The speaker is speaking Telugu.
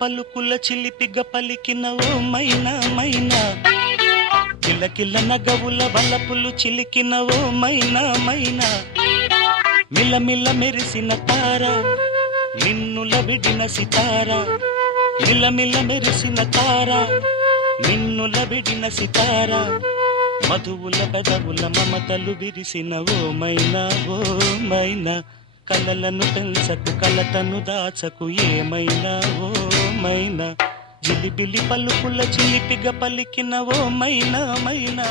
పలుకుల చిలిపిగ పలికిన ఓ మైనా మైనా, కిలకిల నగవుల వలపులు చిలికిన ఓ మైనా మైనా, మిలమిల మెరిసిన తార నిన్నుల విడిన సితార, మిలమిల మెరిసిన తార నిన్నుల విడిన సితార, మధువుల పెదవుల మమతలు విరిసిన ఓ మైనా ఓ మైనా, కలలను తెల్సకు కలతను దాచకు ఏమైనా ఓ మైనా, జిలిబిలి పలుకుల చిలిపిగ పలికిన ఓ మైనా మైనా.